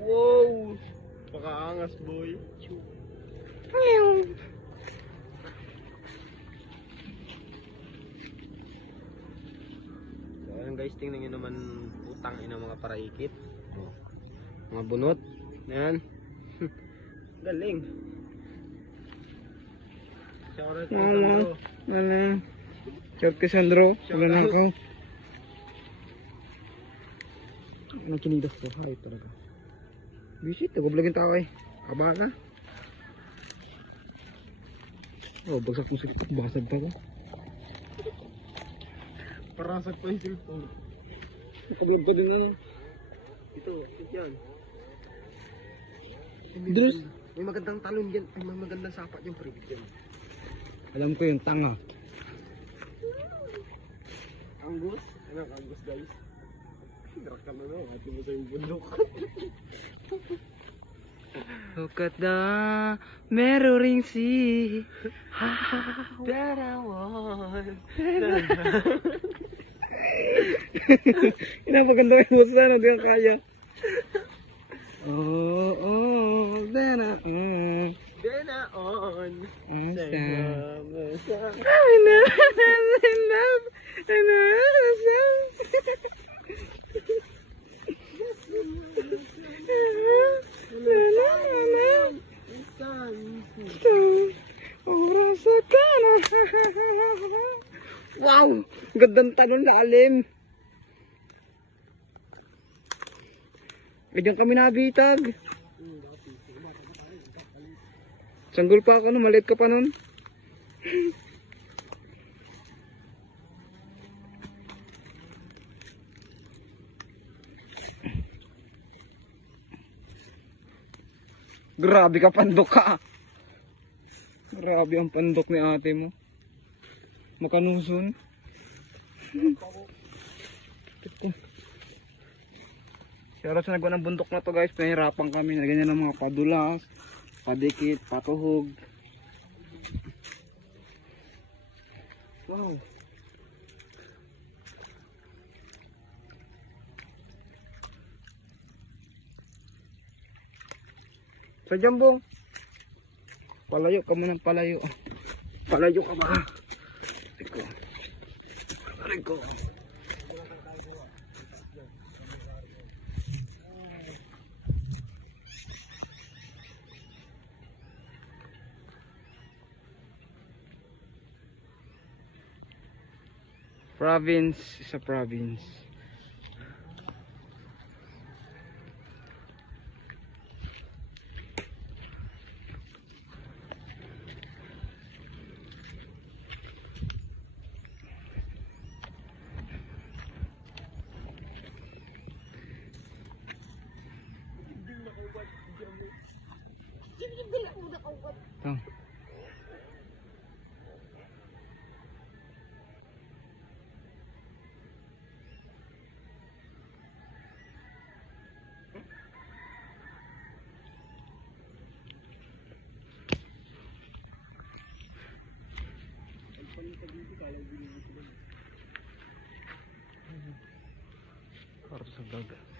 Wow! Pakaangas boy. So ayan guys, tingnan nyo naman putang ina mga paraikit. Oh. Mga bunot. Ayan. Galing. Shoutout kay Sandro. Ano? Shoutout kay Sandro. Wala na ako. Nakinidas ko. Ay talaga. Visit. Nag-vlogin tao eh. Aba ka. Oh, bagsak mo sa tiktok. Basag pa ko. Parasag pa yung cellphone. Nakablog ko din yan. Ito yan. Diyos. May magandang talon dyan. Ay, may magandang sapat yung pre. Alam ko yung tanga. Angus? Anong angus guys? Darak ka na no. Ati mo sa yung bundok. Look at the mirroring sea. That I want. Inapaganda yung boses na. Hindi ka kaya. Oh, then Then I on. Wow! Gandang tanong na alim. Diyan kami nabitag. Sanggol pa ako no, maliit ka pa nun. Grabe ka, pandok ka. Grabe ang pandok ni ate mo. Makanuson. Shoutout sa nagawa ng bundok na to guys. Pinahirapan kami. Nagyan niya ng mga padulas, padikit, patuhog. Wow. Sa jambong. Palayo ka muna, palayo. Palayo ka ba? Aray ko. Aray ko. Province is a province. Tang. Kartu sa dagat.